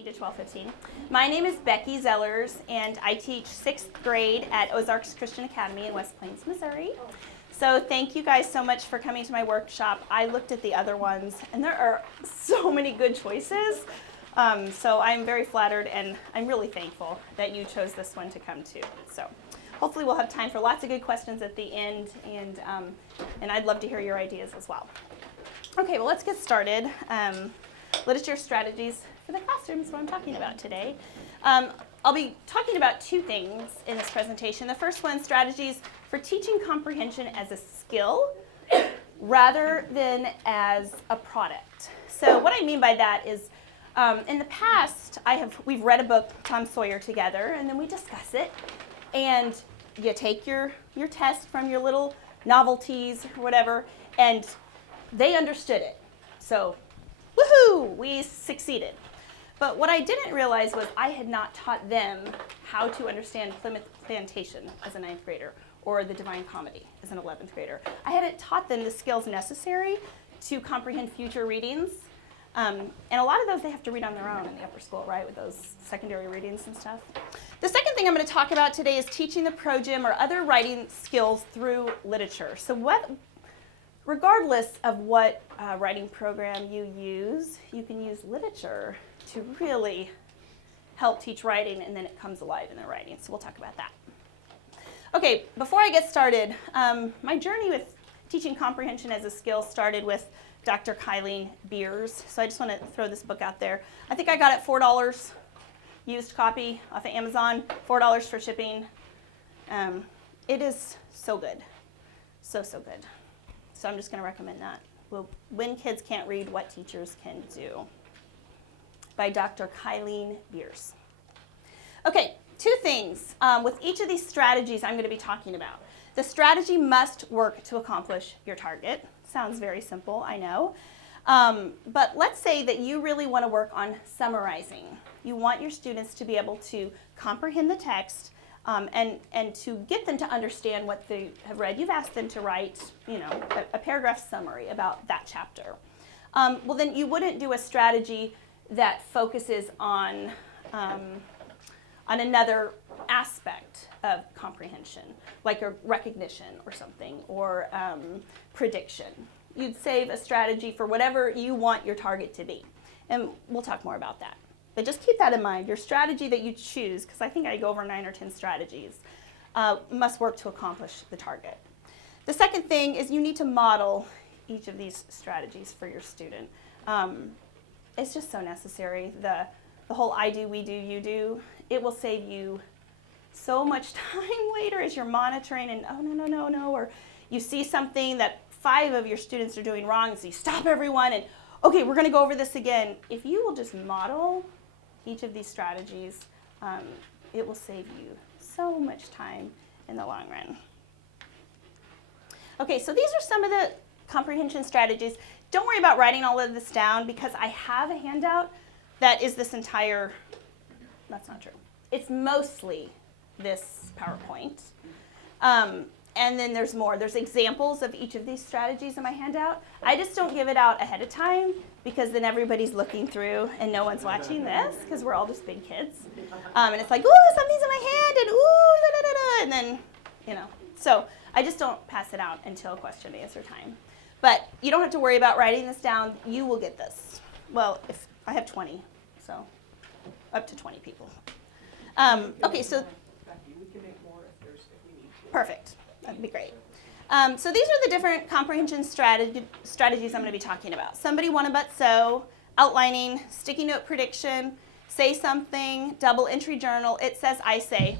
12:15 to 12:15. My name is Becky Zellars, and I teach 6th grade at Ozarks Christian Academy in West Plains, Missouri. So thank you guys so much for coming to my workshop. I looked at the other ones, and there are so many good choices. So I'm very flattered, and I'm really thankful that you chose this one to come to. So hopefully we'll have time for lots of good questions at the end, and I'd love to hear your ideas as well. Okay, well, let's get started. Literature strategies for the classroom is what I'm talking about today. I'll be talking about two things in this presentation. The first one, strategies for teaching comprehension as a skill rather than as a product. So what I mean by that is, in the past, we've read a book, Tom Sawyer, together, and then we discuss it, and you take your test from your little novelties or whatever, and they understood it. So, woohoo, we succeeded. But what I didn't realize was I had not taught them how to understand Plymouth Plantation as a 9th grader or the Divine Comedy as an 11th grader. I hadn't taught them the skills necessary to comprehend future readings. And a lot of those they have to read on their own in the upper school, right, with those secondary readings and stuff. The second thing I'm going to talk about today is teaching the progym or other writing skills through literature. So regardless of what writing program you use, you can use literature to really help teach writing, and then it comes alive in the writing. So we'll talk about that. Okay, before I get started, my journey with teaching comprehension as a skill started with Dr. Kylene Beers. So I just want to throw this book out there. I think I got it $4, used copy off of Amazon, $4 for shipping. It is so good, so good. So I'm just going to recommend that. When Kids Can't Read, What Teachers Can Do, by Dr. Kylene Beers. Okay, two things with each of these strategies I'm going to be talking about. The strategy must work to accomplish your target. Sounds very simple, I know. But let's say that you really want to work on summarizing. You want your students to be able to comprehend the text and to get them to understand what they have read. You've asked them to write, a paragraph summary about that chapter. Well, then you wouldn't do a strategy that focuses on another aspect of comprehension, like a recognition or something, or prediction. You'd save a strategy for whatever you want your target to be. And we'll talk more about that. But just keep that in mind. Your strategy that you choose, because I think I go over 9 or 10 strategies, must work to accomplish the target. The second thing is you need to model each of these strategies for your student. It's just so necessary. The whole I do, we do, you do, it will save you so much time later as you're monitoring and, oh, no, or you see something that 5 of your students are doing wrong, so you stop everyone and, okay, we're going to go over this again. If you will just model each of these strategies, it will save you so much time in the long run. Okay, so these are some of the comprehension strategies. Don't worry about writing all of this down because I have a handout that is this entire, that's not true. It's mostly this PowerPoint. And then there's more. There's examples of each of these strategies in my handout. I just don't give it out ahead of time because then everybody's looking through and no one's watching this because we're all just big kids. And it's like, ooh, something's in my hand, and ooh, da, da, da, da, and then, So I just don't pass it out until question and answer time. But you don't have to worry about writing this down. You will get this. Well, if I have 20, so up to 20 people. Okay, so. We can make more if we need to. Perfect. That'd be great. So these are the different comprehension strategies I'm going to be talking about. Somebody, one, but, so, outlining, sticky note prediction, say something, double entry journal, it says, I say.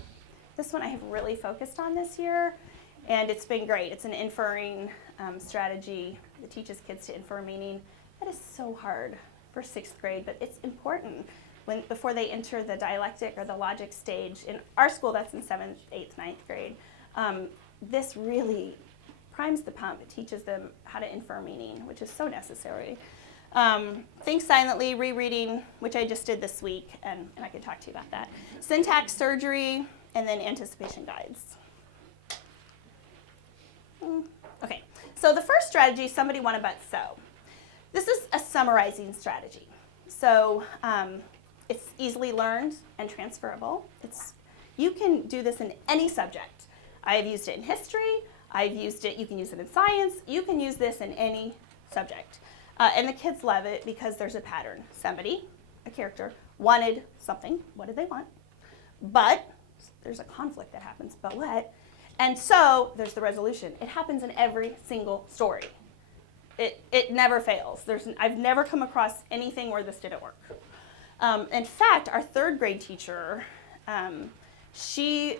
This one I have really focused on this year, and it's been great. It's an inferring strategy that teaches kids to infer meaning. That is so hard for 6th grade, but it's important before they enter the dialectic or the logic stage. In our school, that's in 7th, 8th, 9th grade. This really primes the pump. It teaches them how to infer meaning, which is so necessary. Think silently, rereading, which I just did this week, and I can talk to you about that. Syntax surgery, and then anticipation guides. Okay, so the first strategy, somebody, one, but, so. This is a summarizing strategy. So It's easily learned and transferable. You can do this in any subject. I've used it in history. You can use it in science. You can use this in any subject. And the kids love it because there's a pattern. Somebody, a character, wanted something. What did they want? But there's a conflict that happens. But what? And so there's the resolution. It happens in every single story. It never fails. I've never come across anything where this didn't work. In fact, our third grade teacher, she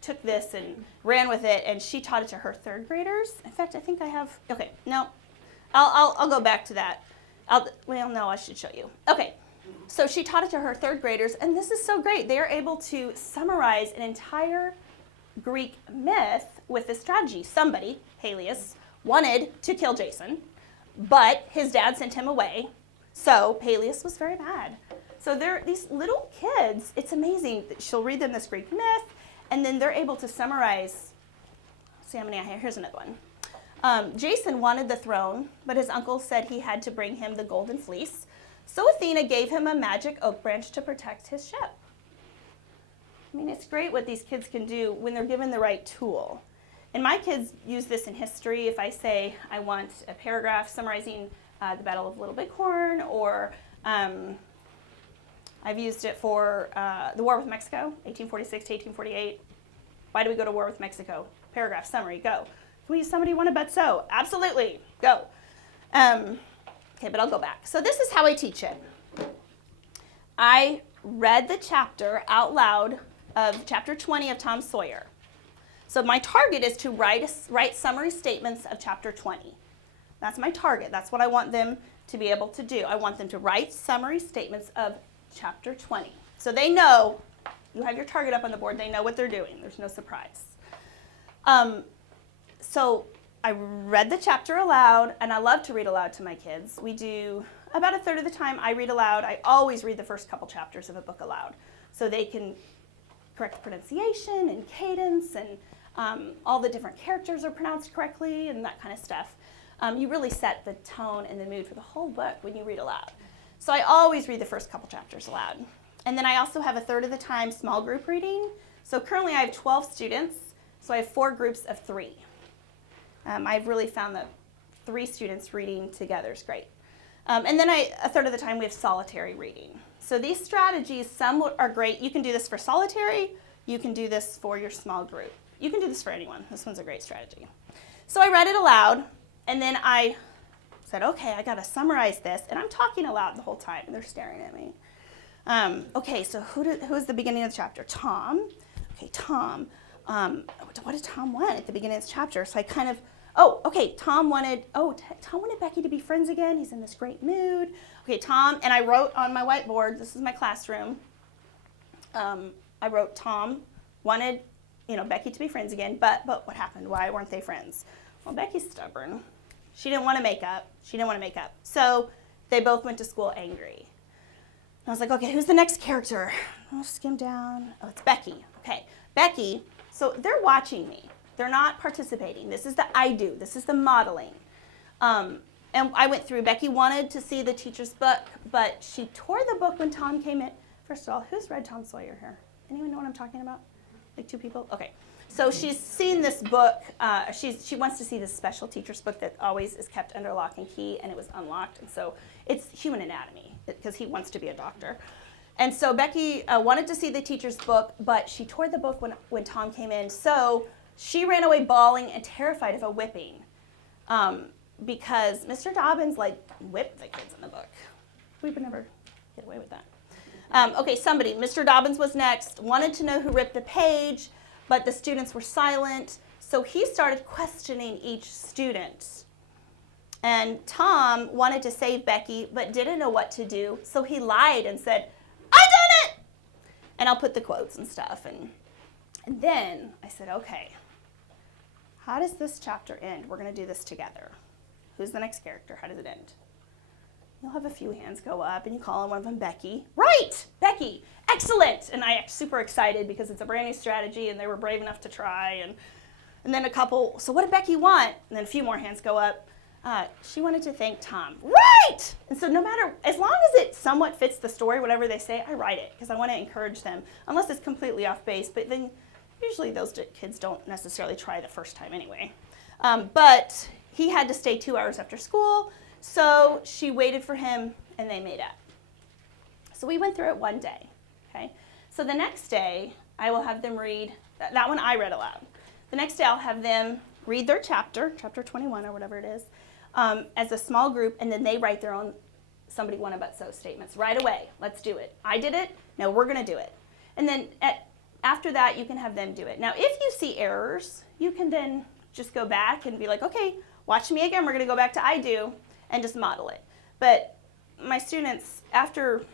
took this and ran with it, and she taught it to her third graders. In fact, I think I have. Okay, no, I'll go back to that. I should show you. Okay, so she taught it to her third graders, and this is so great. They are able to summarize an entire Greek myth with this strategy. Somebody, Peleus, wanted to kill Jason, but his dad sent him away, so Peleus was very mad. So these little kids, it's amazing. She'll read them this Greek myth, and then they're able to summarize. See how many I have? Here's another one. Jason wanted the throne, but his uncle said he had to bring him the golden fleece. So Athena gave him a magic oak branch to protect his ship. I mean, it's great what these kids can do when they're given the right tool. And my kids use this in history. If I say I want a paragraph summarizing the Battle of Little Bighorn, or I've used it for the War with Mexico, 1846 to 1848. Why do we go to war with Mexico? Paragraph summary, go. Can we use somebody want to bet so? Absolutely, go. Okay, but I'll go back. So this is how I teach it. I read the chapter out loud of chapter 20 of Tom Sawyer. So my target is to write summary statements of chapter 20. That's my target. That's what I want them to be able to do. I want them to write summary statements of chapter 20. So they know, you have your target up on the board, they know what they're doing. There's no surprise. So I read the chapter aloud, and I love to read aloud to my kids. We do about a third of the time I read aloud. I always read the first couple chapters of a book aloud so they can correct pronunciation and cadence, and all the different characters are pronounced correctly and that kind of stuff. You really set the tone and the mood for the whole book when you read aloud. So I always read the first couple chapters aloud. And then I also have a third of the time small group reading. So currently I have 12 students, so I have 4 groups of 3. I've really found that 3 students reading together is great. And then a third of the time we have solitary reading. So these strategies, some are great. You can do this for solitary. You can do this for your small group. You can do this for anyone. This one's a great strategy. So I read it aloud, and then I said, okay, I got to summarize this. And I'm talking aloud the whole time, and they're staring at me. Okay, so who is the beginning of the chapter? Tom. Okay, Tom. What did Tom want at the beginning of this chapter? So I kind of, Tom wanted Becky to be friends again. He's in this great mood. Okay, Tom, and I wrote on my whiteboard, this is my classroom, I wrote Tom wanted, Becky to be friends again, but what happened? Why weren't they friends? Well, Becky's stubborn. She didn't want to make up. So they both went to school angry. And I was like, okay, who's the next character? I'll skim down. Oh, it's Becky. Okay, Becky. So they're watching me. They're not participating. This is the I do. This is the modeling. And I went through. Becky wanted to see the teacher's book, but she tore the book when Tom came in. First of all, who's read Tom Sawyer here? Anyone know what I'm talking about? Like 2 people? Okay. So she's seen this book. She wants to see this special teacher's book that always is kept under lock and key, and it was unlocked. And so it's human anatomy because he wants to be a doctor. And so Becky wanted to see the teacher's book, but she tore the book when Tom came in. So she ran away bawling and terrified of a whipping because Mr. Dobbins whipped the kids in the book. We would never get away with that. Mr. Dobbins was next, wanted to know who ripped the page, but the students were silent. So he started questioning each student. And Tom wanted to save Becky, but didn't know what to do. So he lied and said, I did it! And I'll put the quotes and stuff. And then I said, okay, how does this chapter end? We're going to do this together. Who's the next character? How does it end? You'll have a few hands go up, and you call on one of them Becky. Right! Becky! Excellent! And I am super excited because it's a brand new strategy, and they were brave enough to try. And then a couple, so what did Becky want? And then a few more hands go up. She wanted to thank Tom. Right! And so no matter, as long as it somewhat fits the story, whatever they say, I write it because I want to encourage them, unless it's completely off base. But then usually those kids don't necessarily try the first time anyway. But he had to stay 2 hours after school, so she waited for him, and they made up. So we went through it one day. Okay. So the next day, I will have them read, that one I read aloud. The next day, I'll have them read their chapter 21 or whatever it is, as a small group, and then they write their own somebody wanna but so statements right away. Let's do it. I did it. No, we're gonna do it. And then after that, you can have them do it. Now, if you see errors, you can then just go back and be like, okay, watch me again. We're gonna go back to I do and just model it. But my students, after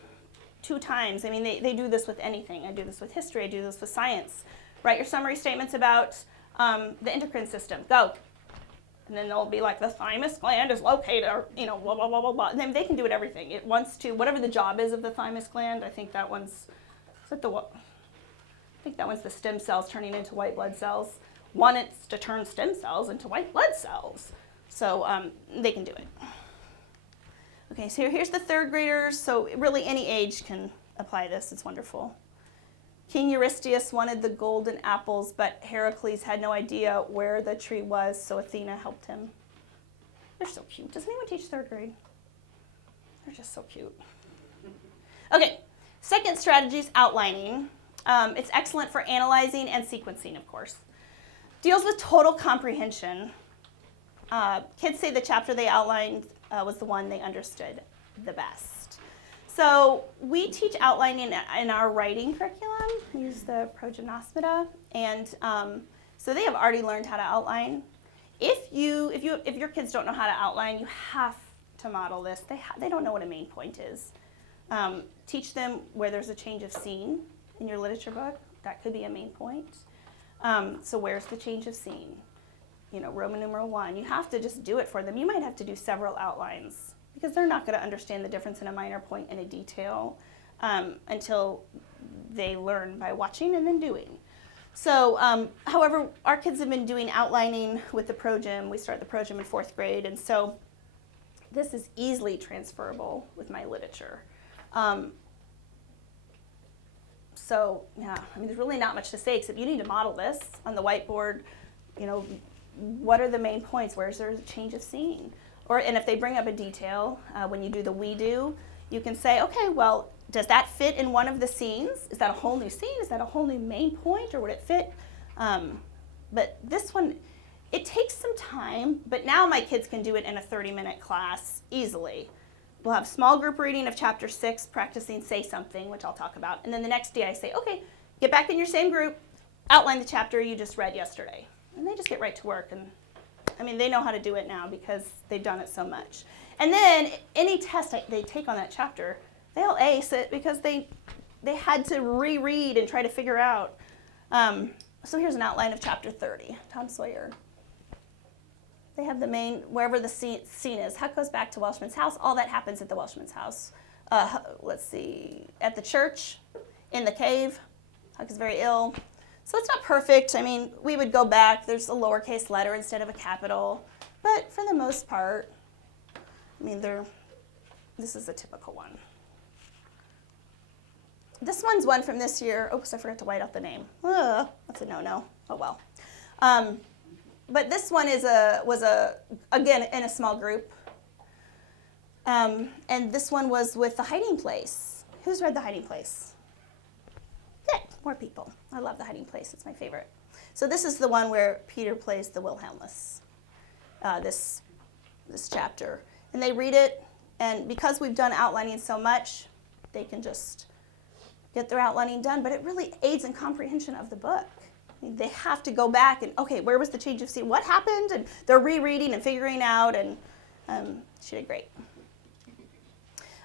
2 times, I mean, they do this with anything. I do this with history. I do this with science. Write your summary statements about the endocrine system. Go. And then they'll be like, the thymus gland is located, or, blah, blah, blah, blah, blah. And then they can do it everything. It wants to, whatever the job is of the thymus gland, I think that one's, the stem cells turning into white blood cells. One, it's to turn stem cells into white blood cells. So they can do it. Okay, so here's the 3rd graders. So really any age can apply this. It's wonderful. King Eurystheus wanted the golden apples, but Heracles had no idea where the tree was, so Athena helped him. They're so cute. Does anyone teach 3rd grade? They're just so cute. Okay, second strategy is outlining. It's excellent for analyzing and sequencing, of course. Deals with total comprehension. Kids say the chapter they outlined was the one they understood the best. So we teach outlining in our writing curriculum. We use the progymnasmata, and so they have already learned how to outline. If your kids don't know how to outline, you have to model this. They don't know what a main point is. Teach them where there's a change of scene in your literature book. That could be a main point. So where's the change of scene? Roman numeral 1. You have to just do it for them. You might have to do several outlines because they're not going to understand the difference in a minor point and a detail until they learn by watching and then doing. So, however, our kids have been doing outlining with the progym. We start the progym in 4th grade, and so this is easily transferable with my literature. So, yeah, there's really not much to say except you need to model this on the whiteboard. What are the main points? Where's there a change of scene? And if they bring up a detail, when you do the we do, you can say, okay, well, does that fit in one of the scenes? Is that a whole new scene? Is that a whole new main point, or would it fit? But this one, it takes some time, but now my kids can do it in a 30-minute class easily. We'll have small group reading of chapter 6, practicing say something, which I'll talk about. And then the next day I say, okay, get back in your same group, outline the chapter you just read yesterday. And they just get right to work. And they know how to do it now because they've done it so much. And then any test they take on that chapter, they'll ace it because they had to reread and try to figure out. So here's an outline of chapter 30, Tom Sawyer. They have the main, wherever the scene is. Huck goes back to Welshman's house. All that happens at the Welshman's house. Let's see, at the church, in the cave. Huck is very ill. So it's not perfect. We would go back. There's a lowercase letter instead of a capital. But for the most part, this is a typical one. This one's one from this year. Oops, I forgot to white out the name. That's a no-no. Oh, well. But this one was again, in a small group. And this one was with The Hiding Place. Who's read The Hiding Place? Good, more people. I love The Hiding Place. It's my favorite. So this is the one where Peter plays the Wilhelmus, this chapter. And they read it, and because we've done outlining so much, they can just get their outlining done. But it really aids in comprehension of the book. They have to go back and, okay, where was the change of scene? What happened? And they're rereading and figuring out, and she did great.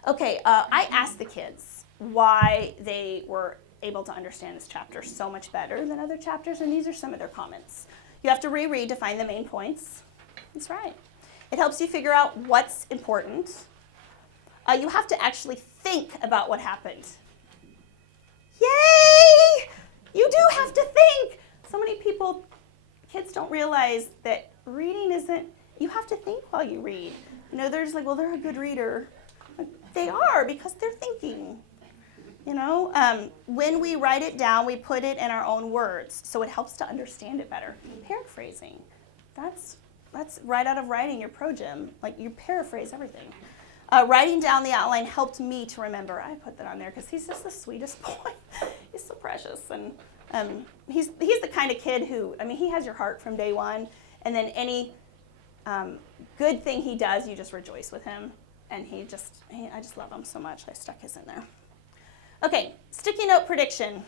Okay, I asked the kids why they were able to understand this chapter so much better than other chapters, and these are some of their comments. You have to reread to find the main points. That's right. It helps you figure out what's important. You have to actually think about what happened. Yay! You do have to think. So many kids don't realize that reading isn't, you have to think while you read. You know, they're just like, well, they're a good reader. Like, they are, because they're thinking. You know, when we write it down, we put it in our own words, so it helps to understand it better. Paraphrasing, that's right out of writing your progym. Like, you paraphrase everything. Writing down the outline helped me to remember. I put that on there because he's just the sweetest boy. He's so precious, and he's the kind of kid who, I mean, he has your heart from day one, and then any good thing he does, you just rejoice with him, and I just love him so much. I stuck his in there. Okay, sticky note prediction.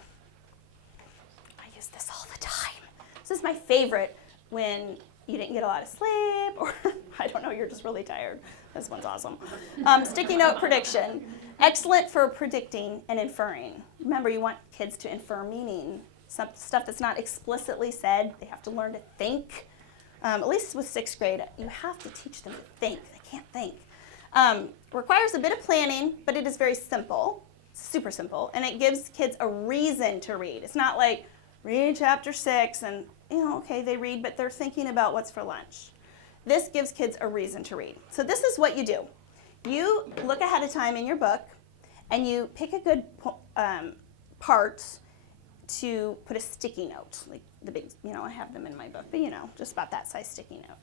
I use this all the time. This is my favorite when you didn't get a lot of sleep, or I don't know, you're just really tired. This one's awesome. Sticky note prediction. Excellent for predicting and inferring. Remember, you want kids to infer meaning. Some stuff that's not explicitly said, they have to learn to think. At least with 6th grade, you have to teach them to think. They can't think. Requires a bit of planning, but it is very simple. Super simple, and it gives kids a reason to read. It's not like, read chapter 6, and, you know, okay, they read, but they're thinking about what's for lunch. This gives kids a reason to read. So this is what you do. You look ahead of time in your book, and you pick a good part to put a sticky note, like the big, you know, I have them in my book, but, you know, just about that size sticky note.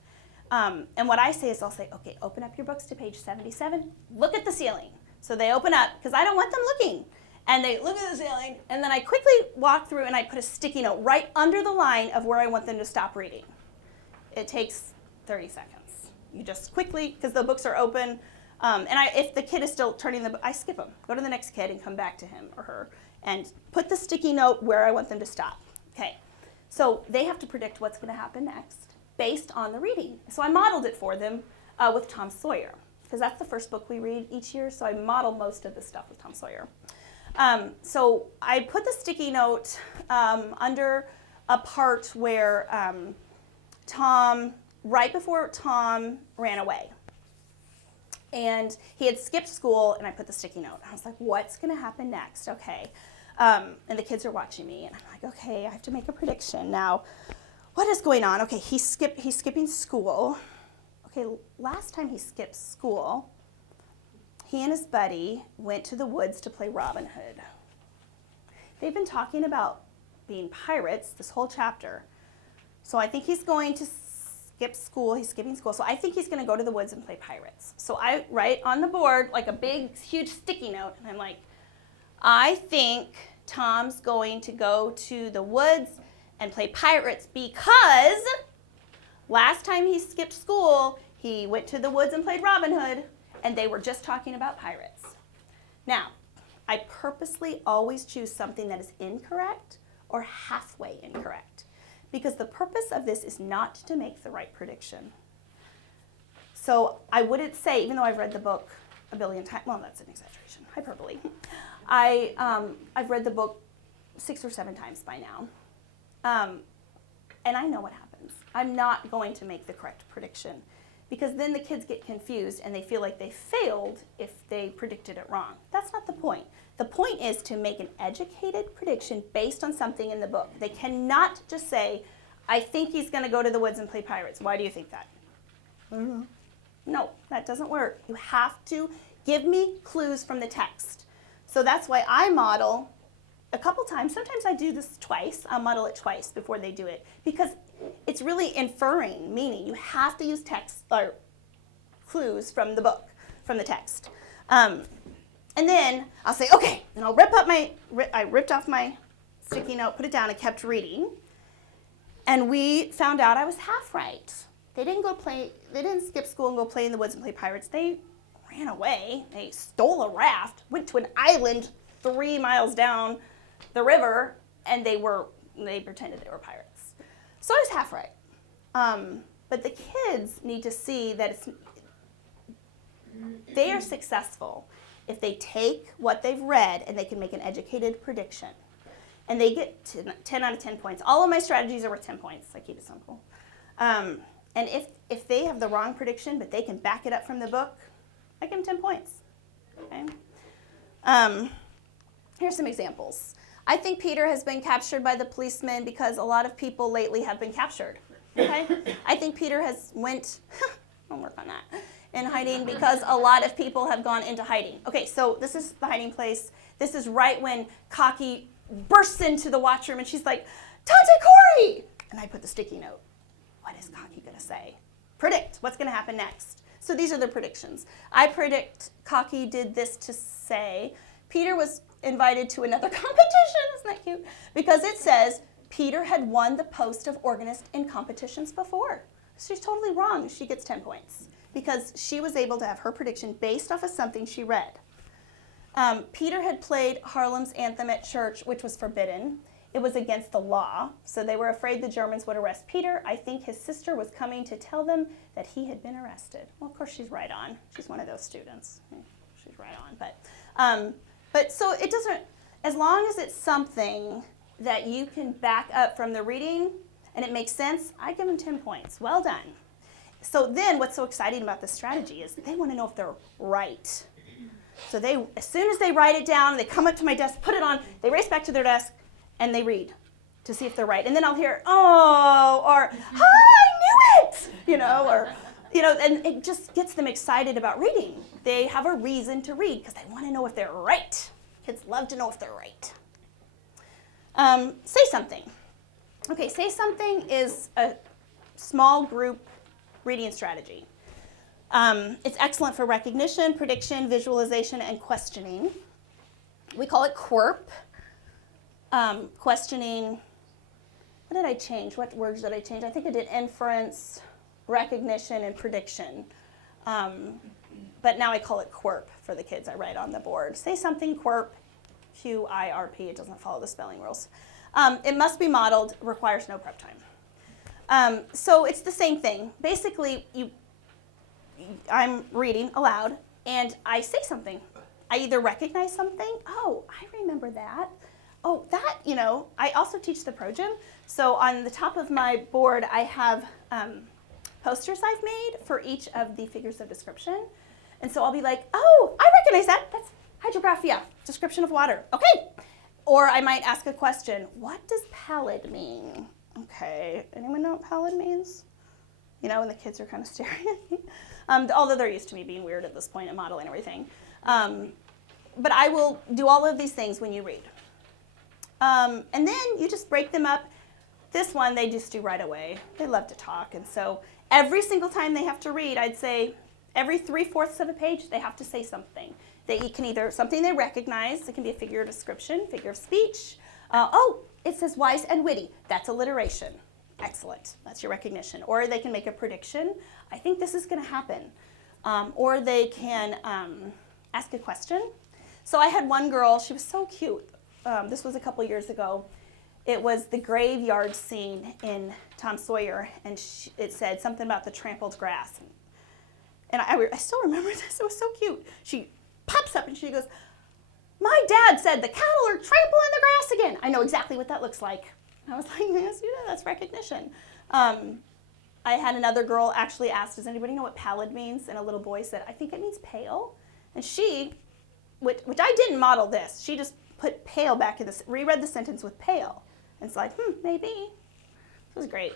And what I say is I'll say, okay, open up your books to page 77, look at the ceiling. So they open up, because I don't want them looking. And they look at the ceiling, and then I quickly walk through and I put a sticky note right under the line of where I want them to stop reading. It takes 30 seconds. You just quickly, because the books are open, if the kid is still turning the book, I skip them. Go to the next kid and come back to him or her and put the sticky note where I want them to stop. Okay, so they have to predict what's going to happen next based on the reading. So I modeled it for them with Tom Sawyer, because that's the first book we read each year, so I model most of the stuff with Tom Sawyer. So I put the sticky note under a part where right before Tom ran away. And he had skipped school, and I put the sticky note. I was like, what's going to happen next? Okay. And the kids are watching me, and I'm like, okay, I have to make a prediction. Now, what is going on? Okay, he's skipping school. Okay, last time he skipped school, he and his buddy went to the woods to play Robin Hood. They've been talking about being pirates this whole chapter. So I think he's going to skip school. He's skipping school. So I think he's going to go to the woods and play pirates. So I write on the board like a big, huge sticky note, and I'm like, I think Tom's going to go to the woods and play pirates because last time he skipped school, he went to the woods and played Robin Hood, and they were just talking about pirates. Now, I purposely always choose something that is incorrect or halfway incorrect, because the purpose of this is not to make the right prediction. So I wouldn't say, even though I've read the book a billion times, well, that's an exaggeration, hyperbole. I've read the book 6 or 7 times by now, and I know what happens. I'm not going to make the correct prediction, because then the kids get confused and they feel like they failed if they predicted it wrong. That's not the point. The point is to make an educated prediction based on something in the book. They cannot just say, I think he's going to go to the woods and play pirates. Why do you think that? I don't know. No, that doesn't work. You have to give me clues from the text. So that's why I model a couple times. Sometimes I do this twice. I'll model it twice before they do it, because it's really inferring meaning. You have to use text or clues from the book, from the text. And then I'll say, okay, and I'll I ripped off my sticky note, put it down, and kept reading. And we found out I was half right. They didn't skip school and go play in the woods and play pirates. They ran away. They stole a raft, went to an island 3 miles down the river, and they pretended they were pirates. So I was half right. But the kids need to see that they are successful if they take what they've read and they can make an educated prediction. And they get 10 out of 10 points. All of my strategies are worth 10 points. I keep it simple. And if they have the wrong prediction, but they can back it up from the book, I give them 10 points. Okay? Here's some examples. I think Peter has been captured by the policeman because a lot of people lately have been captured. Okay? I think Peter has went I'll work on that. In hiding, because a lot of people have gone into hiding. Okay, so this is the hiding place. This is right when Cocky bursts into the watchroom and she's like, Tante Corey! And I put the sticky note. What is Cocky going to say? Predict. What's going to happen next? So these are the predictions. I predict Cocky did this to say, Peter was invited to another competition. Isn't that cute? Because it says Peter had won the post of organist in competitions before. She's totally wrong. She gets 10 points because she was able to have her prediction based off of something she read. Peter had played Harlem's anthem at church, which was forbidden. It was against the law, so they were afraid the Germans would arrest Peter. I think his sister was coming to tell them that he had been arrested. Well, of course, she's right on. She's one of those students. She's right on. But so it doesn't, as long as it's something that you can back up from the reading and it makes sense, I give them 10 points. Well done. So then what's so exciting about this strategy is they want to know if they're right. So they, as soon as they write it down, they come up to my desk, put it on, they race back to their desk, and they read to see if they're right. And then I'll hear, oh, or, I knew it, and it just gets them excited about reading. They have a reason to read because they want to know if they're right. Kids love to know if they're right. Say something. Okay, say something is a small group reading strategy. It's excellent for recognition, prediction, visualization, and questioning. We call it QUIRP. Questioning, what did I change? What words did I change? I think I did inference, recognition, and prediction. But now I call it QUIRP for the kids I write on the board. Say something, QUIRP, Q-I-R-P. It doesn't follow the spelling rules. It must be modeled, requires no prep time. So it's the same thing. Basically, I'm reading aloud, and I say something. I either recognize something. Oh, I remember that. Oh, that, I also teach the progym. So on the top of my board, I have posters I've made for each of the figures of description. And so I'll be like, oh, I recognize that. That's hydrographia, description of water. Okay. Or I might ask a question. What does pallid mean? Okay. Anyone know what pallid means? And the kids are kind of staring at me. Although they're used to me being weird at this point and modeling everything. But I will do all of these things when you read. And then you just break them up. This one they just do right away. They love to talk. And so every single time they have to read, I'd say every 3/4 of a page, they have to say something. They can either, something they recognize, it can be a figure of description, figure of speech. It says wise and witty. That's alliteration. Excellent. That's your recognition. Or they can make a prediction. I think this is going to happen. Or they can ask a question. So I had one girl, she was so cute. This was a couple years ago. It was the graveyard scene in Tom Sawyer, and it said something about the trampled grass. And I still remember this. It was so cute. She pops up and she goes, my dad said the cattle are trampling the grass again. I know exactly what that looks like. I was like, yes, that's recognition. I had another girl actually asked, does anybody know what pallid means? And a little boy said, I think it means pale. And she, which I didn't model this, she just put pale back in this, reread the sentence with pale. And it's like, maybe. It was great.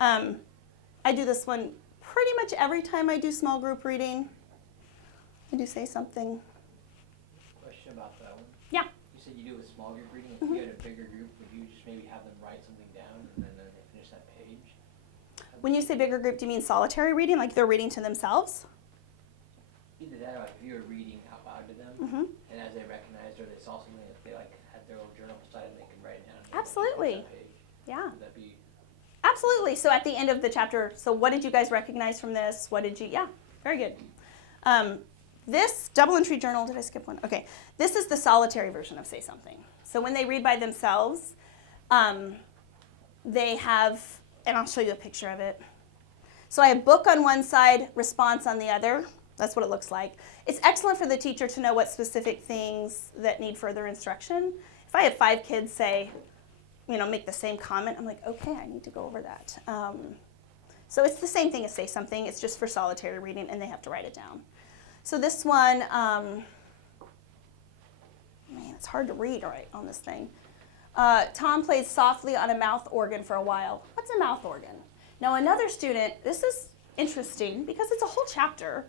I do this one pretty much every time I do small group reading. I do say something. Question about that one. Yeah. You said you do a small group reading. If you had a bigger group, would you just maybe have them write something down and then they finish that page? When you say bigger group, do you mean solitary reading, like they're reading to themselves? Either that or like if you were reading out loud to them, and as they recognized or they saw something that they like had their own journal beside them, they could write it down. Absolutely. That page. Yeah. Would that be? Absolutely. So at the end of the chapter, so what did you guys recognize from this? What did you, yeah, very good. This double entry journal, did I skip one? Okay. This is the solitary version of Say Something. So when they read by themselves, they have, and I'll show you a picture of it. So I have book on one side, response on the other. That's what it looks like. It's excellent for the teacher to know what specific things that need further instruction. If I have 5 kids say, make the same comment, I'm like, okay, I need to go over that. So it's the same thing as Say Something. It's just for solitary reading, and they have to write it down. So this one, man, it's hard to read right on this thing. Tom plays softly on a mouth organ for a while. What's a mouth organ? Now another student, this is interesting because it's a whole chapter,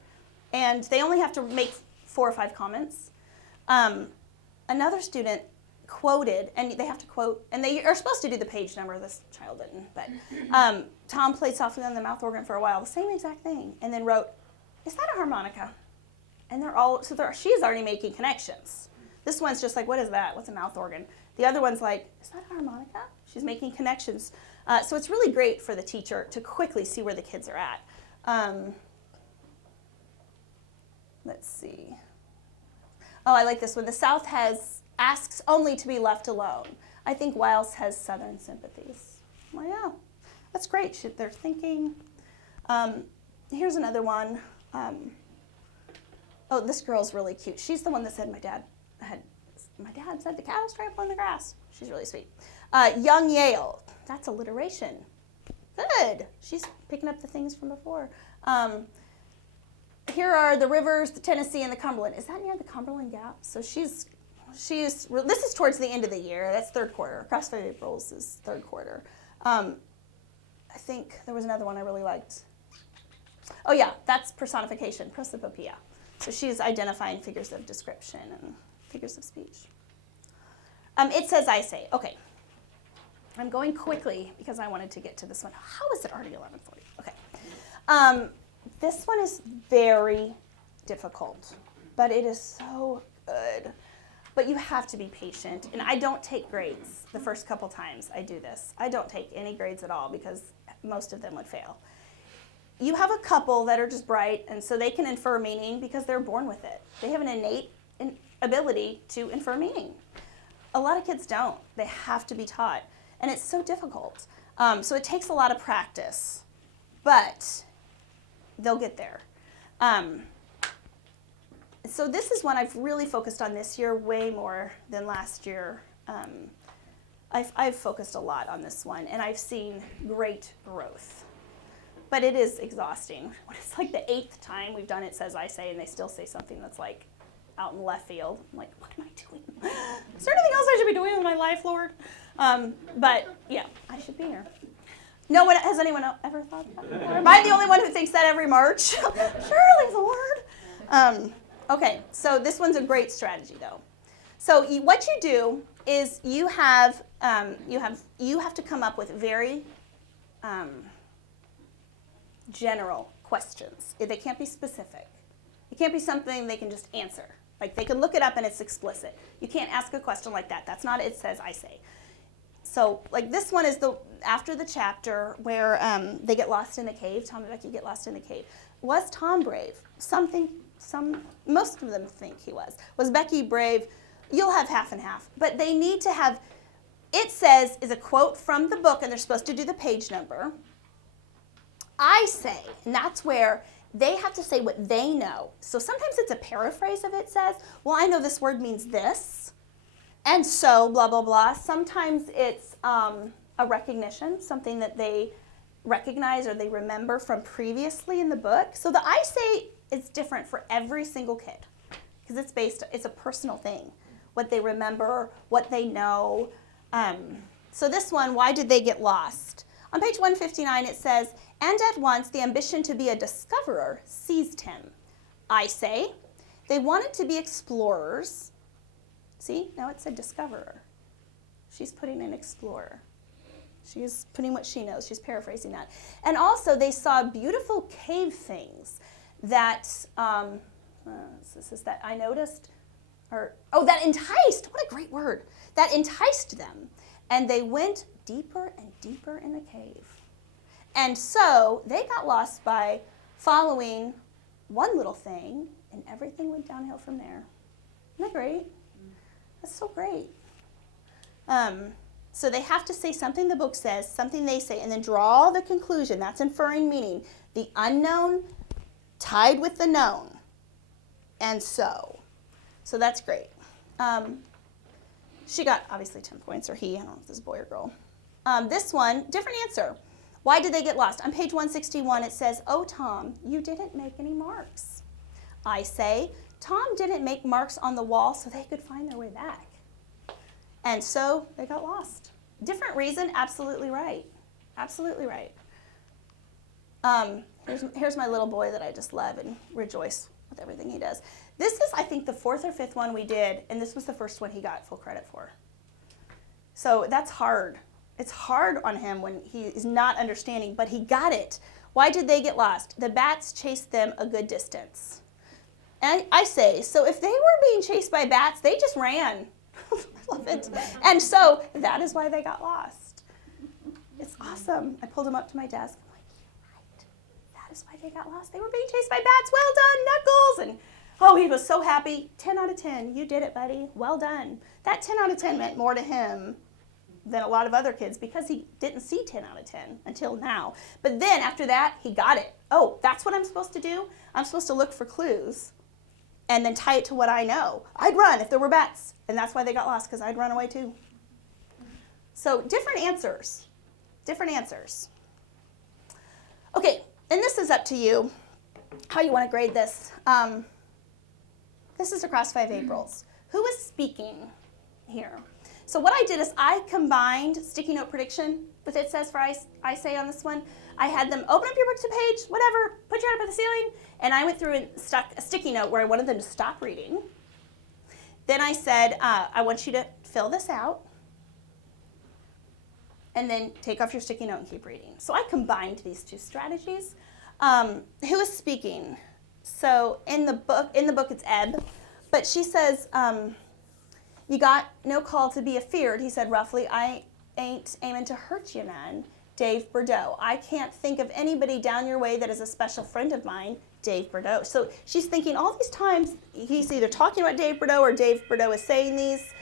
and they only have to make 4 or 5 comments. Another student quoted, and they have to quote, and they are supposed to do the page number. This child didn't, but Tom played softly on the mouth organ for a while, the same exact thing, and then wrote, "Is that a harmonica?" And she's already making connections. This one's just like, "What is that? What's a mouth organ?" The other one's like, "Is that a harmonica?" She's making connections. So it's really great for the teacher to quickly see where the kids are at. Let's see. Oh, I like this one. The South asks only to be left alone. I think Wiles has Southern sympathies. Well, yeah, that's great. They're thinking. Here's another one. Oh, this girl's really cute. She's the one that said my dad said the cows trample on the grass. She's really sweet. Young Yale. That's alliteration. Good. She's picking up the things from before. Here are the rivers, the Tennessee, and the Cumberland. Is that near the Cumberland Gap? So this is towards the end of the year. That's third quarter. CrossFit April's is third quarter. I think there was another one I really liked. Oh yeah, that's personification, prosopopoeia. So she's identifying figures of description and figures of speech. It says I say. Okay. I'm going quickly because I wanted to get to this one. How is it already 11:40? Okay. This one is very difficult, but it is so good. But you have to be patient. And I don't take grades the first couple times I do this. I don't take any grades at all because most of them would fail. You have a couple that are just bright, and so they can infer meaning because they're born with it. They have an innate ability to infer meaning. A lot of kids don't. They have to be taught. And it's so difficult. So it takes a lot of practice. But they'll get there. So this is one I've really focused on this year way more than last year. I've focused a lot on this one, and I've seen great growth. But it is exhausting. It's like the 8th time we've done it says I say, and they still say something that's like out in left field. I'm like, what am I doing? Is there anything else I should be doing with my life, Lord? But yeah, I should be here. Has anyone ever thought that? Am I the only one who thinks that every March? Surely, Lord. Okay, so this one's a great strategy, though. So what you do is you have to come up with very general questions. They can't be specific. It can't be something they can just answer. Like they can look it up and it's explicit. You can't ask a question like that. That's not it says I say. So like this one is after the chapter where they get lost in a cave. Tom and Becky get lost in a cave. Was Tom brave? Most of them think he was. Was Becky brave? You'll have half and half. But they need to have, it says is a quote from the book, and they're supposed to do the page number. I say, and that's where they have to say what they know. So sometimes it's a paraphrase of it says, well, I know this word means this, and so blah, blah, blah. Sometimes it's a recognition, something that they recognize or they remember from previously in the book. So the I say is different for every single kid because it's a personal thing, what they remember, what they know. So this one, why did they get lost? On page 159 it says, and at once the ambition to be a discoverer seized him. I say, they wanted to be explorers. See, now it said discoverer. She's putting in explorer. She's putting what she knows. She's paraphrasing that. And also they saw beautiful cave things that, this is that I noticed, that enticed. What a great word. That enticed them. And they went deeper and deeper in the cave. And so they got lost by following one little thing, and everything went downhill from there. Isn't that great? That's so great. So they have to say something the book says, something they say, and then draw the conclusion. That's inferring meaning. The unknown tied with the known. And so that's great. She got, obviously, 10 points, or he. I don't know if this is boy or girl. This one, different answer. Why did they get lost? On page 161, it says, oh, Tom, you didn't make any marks. I say, Tom didn't make marks on the wall so they could find their way back. And so they got lost. Different reason, absolutely right. Absolutely right. Here's my little boy that I just love and rejoice with everything he does. This is, I think, the 4th or 5th one we did, and this was the first one he got full credit for. So that's hard. It's hard on him when he is not understanding, but he got it. Why did they get lost? The bats chased them a good distance. And I say, so if they were being chased by bats, they just ran. I love it. And so that is why they got lost. It's awesome. I pulled him up to my desk. I'm like, you're right. That is why they got lost. They were being chased by bats. Well done, Knuckles. And oh, he was so happy. 10 out of 10. You did it, buddy. Well done. That 10 out of 10 meant more to him than a lot of other kids because he didn't see 10 out of 10 until now. But then after that, he got it. Oh, that's what I'm supposed to do? I'm supposed to look for clues and then tie it to what I know. I'd run if there were bats, and that's why they got lost, because I'd run away too. So different answers. Different answers. Okay, and this is up to you, how you want to grade this. This is across 5 Aprils. Who is speaking here? So what I did is I combined sticky note prediction with It Says for I Say on this one. I had them open up your book to page, whatever, put your head up at the ceiling, and I went through and stuck a sticky note where I wanted them to stop reading. Then I said, I want you to fill this out, and then take off your sticky note and keep reading. So I combined these 2 strategies. Who is speaking? So in the book it's Eb, but she says, you got no call to be afeared. He said roughly, I ain't aiming to hurt you none. Dave Bordeaux. I can't think of anybody down your way that is a special friend of mine. Dave Bordeaux. So she's thinking all these times he's either talking about Dave Bordeaux or Dave Bordeaux is saying these.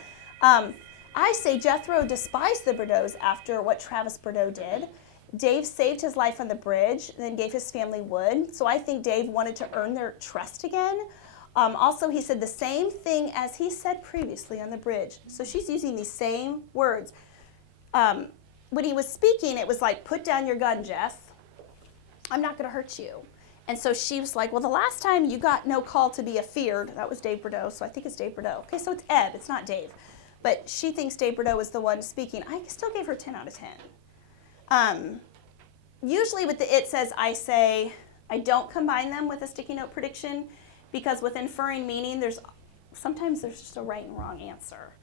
I say Jethro despised the Bordeauxs after what Travis Bordeaux did. Dave saved his life on the bridge, then gave his family wood. So I think Dave wanted to earn their trust again. Also, he said the same thing as he said previously on the bridge. So she's using these same words. When he was speaking, it was like, put down your gun, Jeff. I'm not going to hurt you. And so she was like, well, the last time you got no call to be afeared, that was Dave Bordeaux, so I think it's Dave Bordeaux. Okay, so it's Eb, it's not Dave. But she thinks Dave Bordeaux is the one speaking. I still gave her 10 out of 10. Usually with the It Says, I Say, I don't combine them with a sticky note prediction because with inferring meaning, sometimes there's just a right and wrong answer.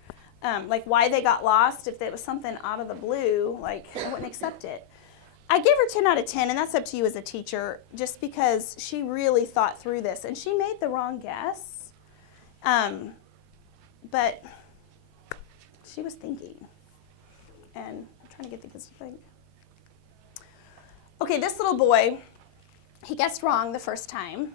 Like why they got lost, if it was something out of the blue, like I wouldn't accept it. I gave her 10 out of 10, and that's up to you as a teacher, just because she really thought through this, and she made the wrong guess, but she was thinking, and I'm trying to get the kids to think. Okay, this little boy, he guessed wrong the first time.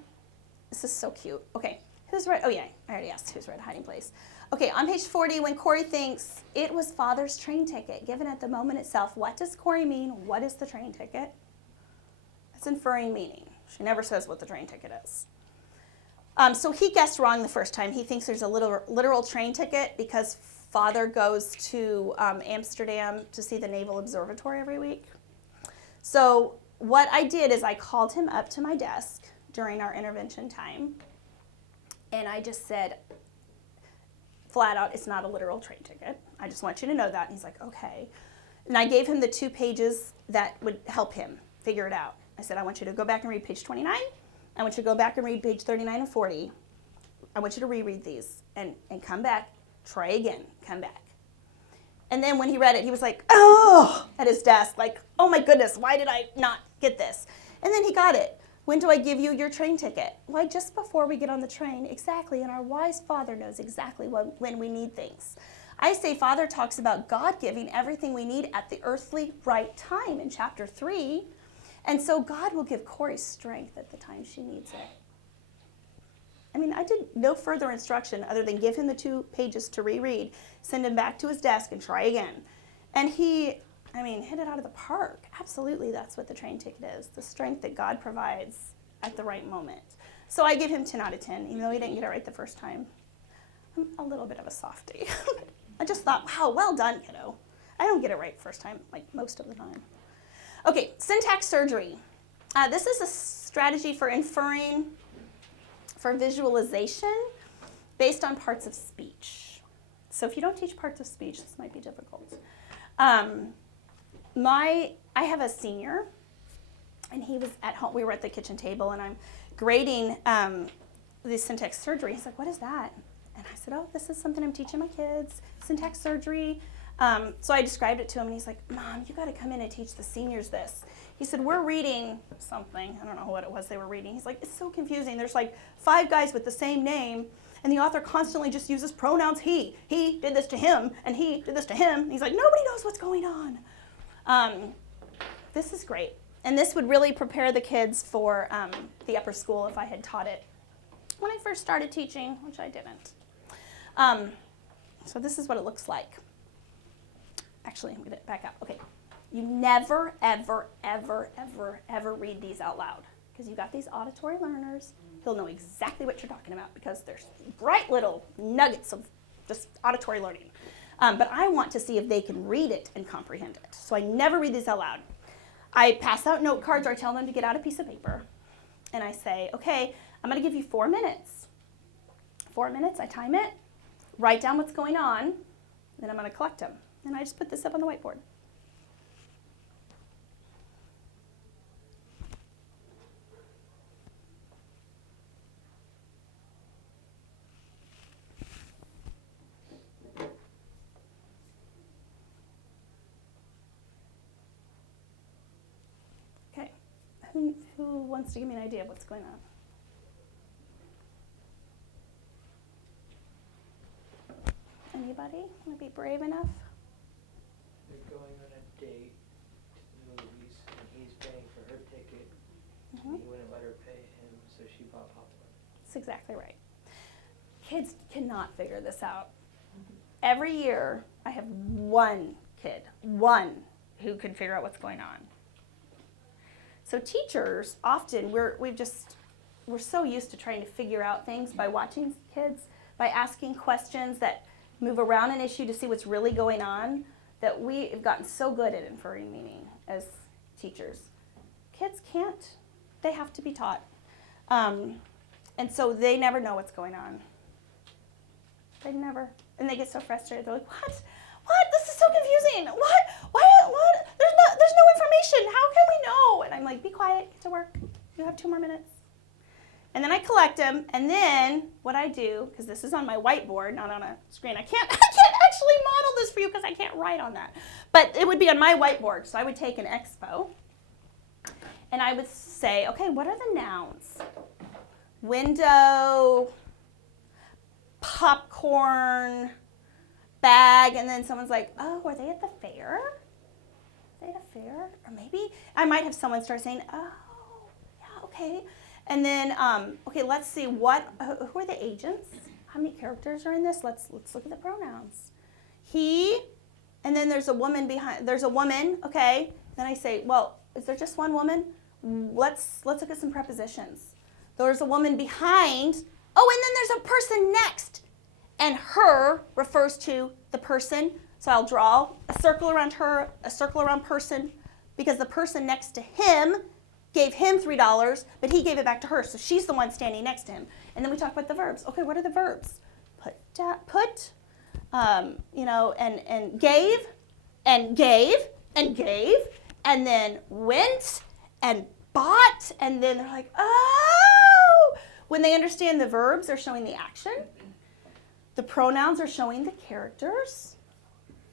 This is so cute. Okay, who's read? Oh yeah, I already asked who's read Hiding Place. Okay, on page 40, when Corey thinks, it was father's train ticket given at the moment itself, what does Corey mean? What is the train ticket? That's inferring meaning. She never says what the train ticket is. So he guessed wrong the first time. He thinks there's a literal train ticket because father goes to Amsterdam to see the Naval Observatory every week. So what I did is I called him up to my desk during our intervention time, and I just said, flat out, it's not a literal train ticket. I just want you to know that. And he's like, okay. And I gave him the 2 pages that would help him figure it out. I said, I want you to go back and read page 29. I want you to go back and read page 39 and 40. I want you to reread these and come back, try again, come back. And then when he read it, he was like, oh, at his desk, like, oh my goodness, why did I not get this? And then he got it. When do I give you your train ticket? Why, just before we get on the train, exactly, and our wise Father knows exactly when we need things. I say Father talks about God giving everything we need at the earthly right time in chapter 3, and so God will give Corey strength at the time she needs it. I mean, I did no further instruction other than give him the 2 pages to reread, send him back to his desk, and try again. And he, hit it out of the park. Absolutely, that's what the train ticket is, the strength that God provides at the right moment. So I give him 10 out of 10, even though he didn't get it right the first time. I'm a little bit of a softie. I just thought, wow, well done, kiddo. I don't get it right first time, like most of the time. Okay, syntax surgery. This is a strategy for inferring, for visualization, based on parts of speech. So if you don't teach parts of speech, this might be difficult. I have a senior, And he was at home. We were at the kitchen table, and I'm grading the syntax surgery. He's like, what is that? And I said, oh, this is something I'm teaching my kids, syntax surgery. So I described it to him, and he's like, Mom, you got to come in and teach the seniors this. He said, we're reading something. I don't know what it was they were reading. He's like, it's so confusing. There's like 5 guys with the same name, and the author constantly just uses pronouns he. He did this to him, and he did this to him. And he's like, nobody knows what's going on. This is great. And this would really prepare the kids for the upper school if I had taught it when I first started teaching, which I didn't. So this is what it looks like. Actually, I'm going to back up. Okay. You never, ever, ever, ever, ever read these out loud, because you got these auditory learners. They'll know exactly what you're talking about because they're bright little nuggets of just auditory learning. But I want to see if they can read it and comprehend it. So I never read these out loud. I pass out note cards, or I tell them to get out a piece of paper. And I say, okay, I'm going to give you 4 minutes. 4 minutes, I time it, write down what's going on, then I'm going to collect them. And I just put this up on the whiteboard. Okay, who wants to give me an idea of what's going on? Anybody want to be brave enough? They're going on a date to the movies, and he's paying for her ticket. Mm-hmm. He wouldn't let her pay him, so she bought popcorn. That's exactly right. Kids cannot figure this out. Every year, I have one kid, who can figure out what's going on. So teachers, often, we're so used to trying to figure out things by watching kids, by asking questions that move around an issue to see what's really going on, that we have gotten so good at inferring meaning as teachers. Kids can't. They have to be taught. And so they never know what's going on. They never. And they get so frustrated. They're like, what? What? This is so confusing. What? There's no information. How can we know? And I'm like, be quiet. Get to work. You have 2 more minutes. And then I collect them, and then what I do, because this is on my whiteboard, not on a screen. I can't actually model this for you because I can't write on that. But it would be on my whiteboard. So I would take an expo, and I would say, okay, what are the nouns? Window, popcorn, bag, and then someone's like, oh, are they at the fair? Are they at a fair? Or maybe I might have someone start saying, oh, yeah, okay. And then, okay, let's see who are the agents? How many characters are in this? Let's look at the pronouns. He, and then there's a woman behind. There's a woman, okay. Then I say, well, is there just one woman? Let's look at some prepositions. There's a woman behind. Oh, and then there's a person next, and her refers to the person. So I'll draw a circle around her, a circle around person, because the person next to him gave him $3, but he gave it back to her, so she's the one standing next to him. And then we talk about the verbs. Okay, what are the verbs? And gave, and gave, and gave, and then went, and bought, and then they're like, oh! When they understand the verbs, they're showing the action. The pronouns are showing the characters.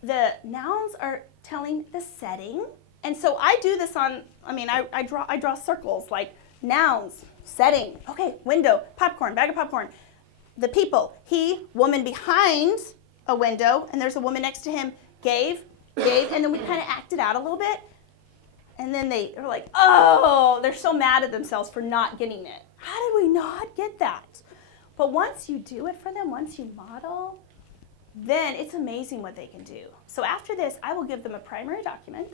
The nouns are telling the setting. And so I do this I draw circles like nouns, setting, okay, window, popcorn, bag of popcorn. The people, he, woman behind a window, and there's a woman next to him, gave, and then we kind of acted out a little bit. And then they are like, oh, they're so mad at themselves for not getting it. How did we not get that? But once you do it for them, once you model, then it's amazing what they can do. So after this, I will give them a primary document.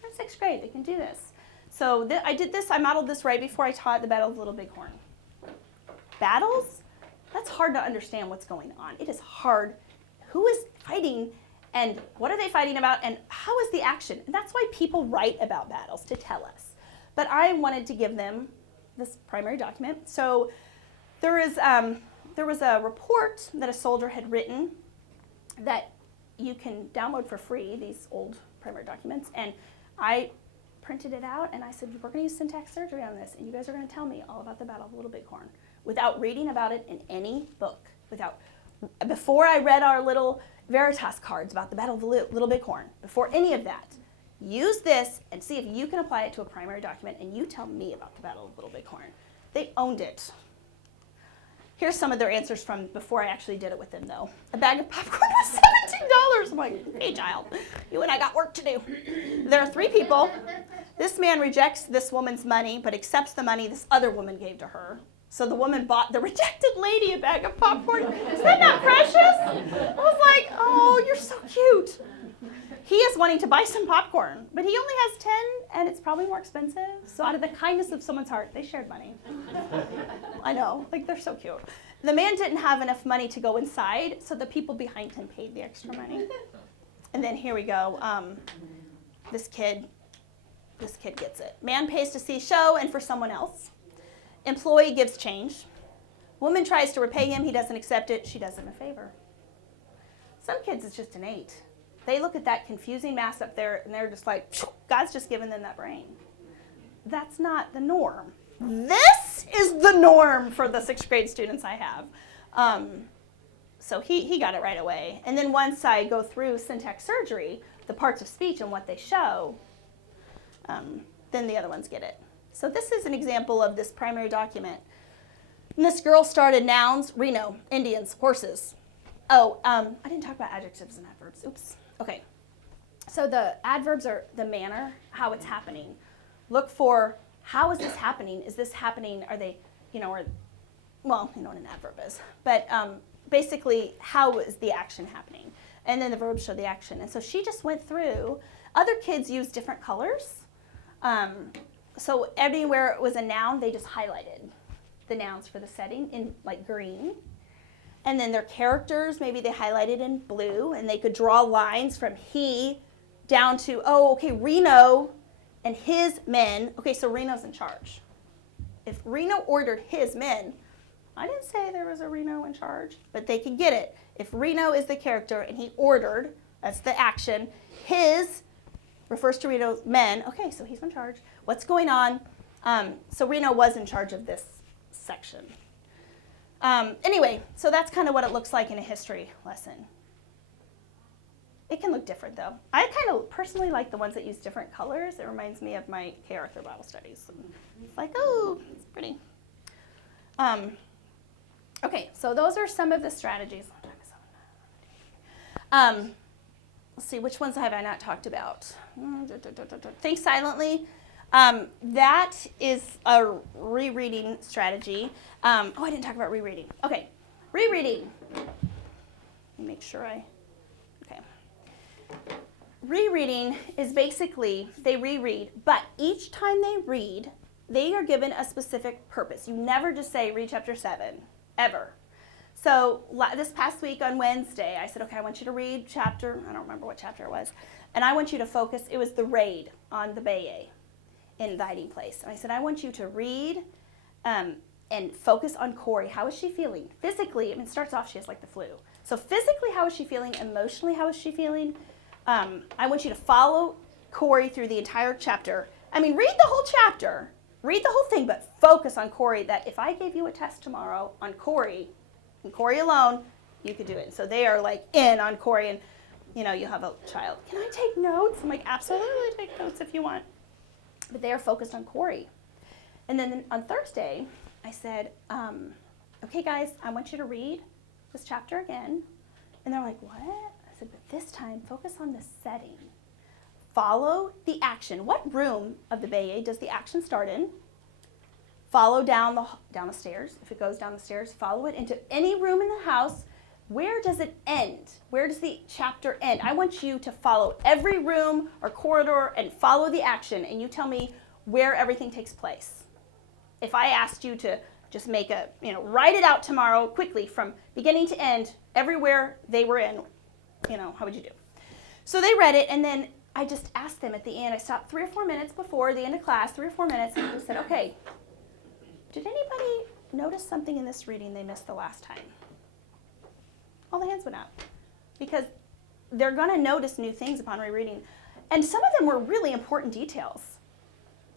They're in 6th grade, they can do this. So I modeled this right before I taught the Battle of Little Bighorn. Battles, that's hard to understand what's going on. It is hard. Who is fighting, and what are they fighting about, and how is the action? And that's why people write about battles, to tell us. But I wanted to give them this primary document. So there was a report that a soldier had written that you can download for free, these old primary documents, and I printed it out, and I said, we're going to use syntax surgery on this, and you guys are going to tell me all about the Battle of Little Bighorn without reading about it in any book. Before I read our little Veritas cards about the Battle of Little Bighorn, before any of that, use this and see if you can apply it to a primary document, and you tell me about the Battle of Little Bighorn. They owned it. Here's some of their answers from before I actually did it with them, though. A bag of popcorn was $17. I'm like, hey, child, you and I got work to do. There are 3 people. This man rejects this woman's money, but accepts the money this other woman gave to her. So the woman bought the rejected lady a bag of popcorn. Isn't that not precious? I was like, oh, you're so cute. He is wanting to buy some popcorn, but he only has 10, and it's probably more expensive. So out of the kindness of someone's heart, they shared money. I know, like they're so cute. The man didn't have enough money to go inside, so the people behind him paid the extra money. And then here we go. This kid gets it. Man pays to see show and for someone else. Employee gives change. Woman tries to repay him. He doesn't accept it. She does him a favor. Some kids, it's just innate. They look at that confusing mass up there, and they're just like, God's just given them that brain. That's not the norm. This is the norm for the 6th grade students I have. So he got it right away. And then once I go through syntax surgery, the parts of speech and what they show, then the other ones get it. So this is an example of this primary document. And this girl started nouns, Reno, Indians, horses. Oh, I didn't talk about adjectives and adverbs. Oops. Okay. So the adverbs are the manner, how it's happening. Look for how is this happening? Is this happening? Are they, well, you know what an adverb is. But basically, how is the action happening? And then the verbs show the action. And so she just went through. Other kids use different colors. So everywhere it was a noun, they just highlighted the nouns for the setting in like green. And then their characters, maybe they highlighted in blue, and they could draw lines from he down to, oh, okay, Reno and his men. Okay, so Reno's in charge. If Reno ordered his men, I didn't say there was a Reno in charge, but they could get it. If Reno is the character and he ordered, that's the action, his refers to Reno's men. Okay, so he's in charge. What's going on? So Reno was in charge of this section. Anyway, so that's kind of what it looks like in a history lesson. It can look different, though. I kind of personally like the ones that use different colors. It reminds me of my K. Arthur Bible studies. It's like, oh, it's pretty. Okay, so those are some of the strategies. Let's see, which ones have I not talked about? Think silently. That is a rereading strategy. I didn't talk about rereading. Okay, rereading. Let me make sure okay. Rereading is basically, they reread, but each time they read, they are given a specific purpose. You never just say, read chapter 7, ever. So this past week on Wednesday, I said, okay, I want you to read chapter, I don't remember what chapter it was, and I want you to focus, it was the raid on the Bayay in the hiding place. And I said, I want you to read and focus on Corey. How is she feeling? Physically, it starts off, she has like the flu. So physically, how is she feeling? Emotionally, how is she feeling? I want you to follow Corey through the entire chapter. Read the whole chapter, read the whole thing, but focus on Corey, that if I gave you a test tomorrow on Corey, and Corey alone, you could do it. So they are like in on Corey, and you have a child. Can I take notes? I'm like, absolutely take notes if you want. But they are focused on Corey. And then on Thursday, I said, okay, guys, I want you to read this chapter again. And they're like, what? I said, but this time, focus on the setting. Follow the action. What room of the Bayay does the action start in? Follow down the stairs. If it goes down the stairs, follow it into any room in the house. Where does it end? Where does the chapter end? I want you to follow every room or corridor and follow the action, and you tell me where everything takes place. If I asked you to just make write it out tomorrow quickly from beginning to end, everywhere they were in, how would you do? So they read it, and then I just asked them at the end. I stopped 3 or 4 minutes before the end of class, 3 or 4 minutes, and I said, okay, did anybody notice something in this reading they missed the last time? All the hands went up, because they're going to notice new things upon rereading. And some of them were really important details.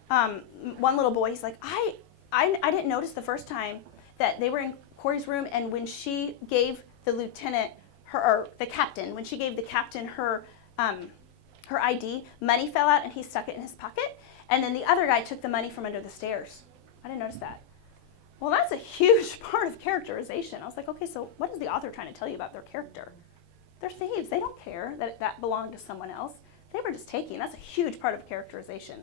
one little boy, he's like, I didn't notice the first time that they were in Corey's room, and when she gave the lieutenant or the captain, when she gave the captain her ID, money fell out and he stuck it in his pocket, and then the other guy took the money from under the stairs. I didn't notice that. Well, that's a huge part of characterization. I was like, okay, so what is the author trying to tell you about their character? They're thieves. They don't care that that belonged to someone else. They were just taking. That's a huge part of characterization.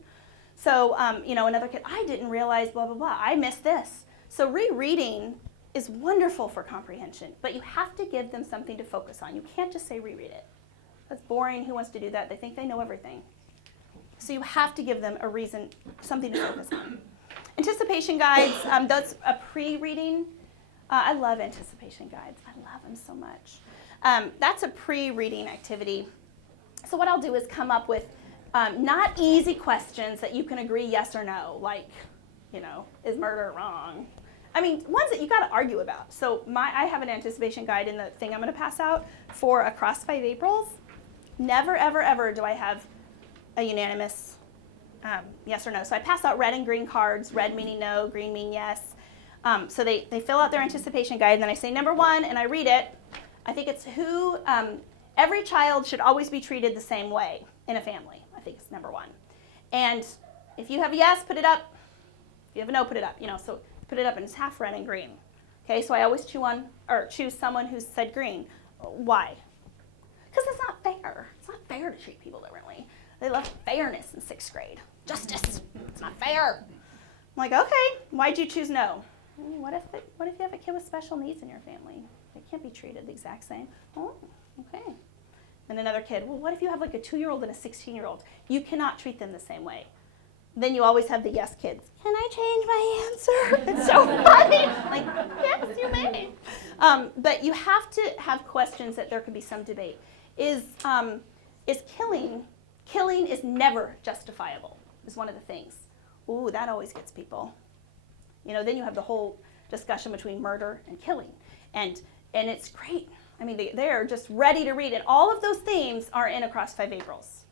So, another kid, I didn't realize blah, blah, blah. I missed this. So rereading is wonderful for comprehension, but you have to give them something to focus on. You can't just say reread it. That's boring. Who wants to do that? They think they know everything. So you have to give them a reason, something to focus on. Anticipation guides, that's a pre-reading. I love anticipation guides. I love them so much. That's a pre-reading activity. So what I'll do is come up with not easy questions that you can agree yes or no, like, is murder wrong? I mean, ones that you got to argue about. So I have an anticipation guide in the thing I'm going to pass out for Across 5 Aprils. Never, ever, ever do I have a unanimous yes or no. So I pass out red and green cards, red meaning no, green meaning yes. So they fill out their anticipation guide, and then I say number 1, and I read it. I think it's every child should always be treated the same way in a family. I think it's number 1. And if you have a yes, put it up. If you have a no, put it up. So put it up, and it's half red and green. Okay, so I always choose someone who said green. Why? Because it's not fair. It's not fair to treat people differently. They love fairness in 6th grade. Justice. It's not fair. I'm like, okay, why'd you choose no? What if you have a kid with special needs in your family? They can't be treated the exact same. Oh, okay. And another kid, well, what if you have like a 2-year-old and a 16-year-old? You cannot treat them the same way. Then you always have the yes kids. Can I change my answer? It's so funny. Like, yes, you may. But you have to have questions that there could be some debate. Is killing is never justifiable, is one of the things. Ooh, that always gets people. Then you have the whole discussion between murder and killing. And it's great. I mean, they're just ready to read. And all of those themes are in Across 5 Aprils.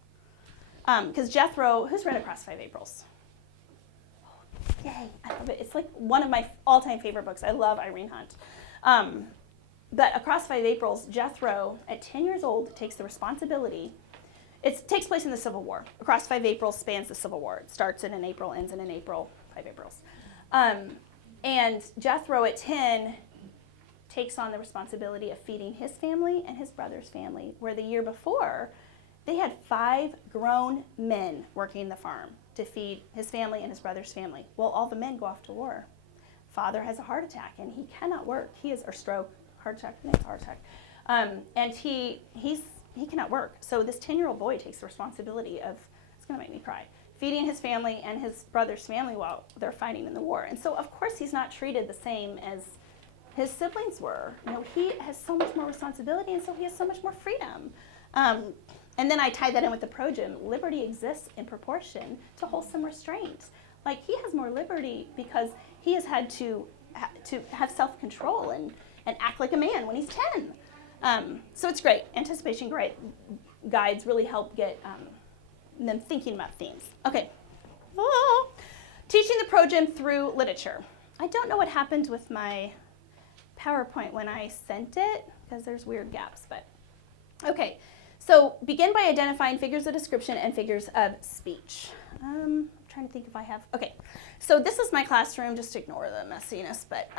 Because Jethro, who's read Across 5 Aprils? Oh, yay, I love it. It's like one of my all-time favorite books. I love Irene Hunt. But Across 5 Aprils, Jethro, at 10 years old, takes the responsibility. It takes place in the Civil War. Across 5 Aprils spans the Civil War. It starts in an April, ends in an April, 5 Aprils. And Jethro, at 10, takes on the responsibility of feeding his family and his brother's family, where the year before, they had 5 grown men working the farm to feed his family and his brother's family. Well, all the men go off to war. Father has a heart attack, and he cannot work. Or stroke, heart attack, I think it's heart attack. And he cannot work. So this 10-year-old boy takes the responsibility of, it's going to make me cry, feeding his family and his brother's family while they're fighting in the war. And so, of course, he's not treated the same as his siblings were. He has so much more responsibility, and so he has so much more freedom. And then I tie that in with the progym. Liberty exists in proportion to wholesome restraint. Like, he has more liberty because he has had to have self-control and act like a man when he's 10. So it's great. Anticipation guides really help get them thinking about themes. Okay. Teaching the progym through literature. I don't know what happened with my PowerPoint when I sent it, because there's weird gaps, but okay. So begin by identifying figures of description and figures of speech. I'm trying to think if I have, okay. So this is my classroom, just ignore the messiness, but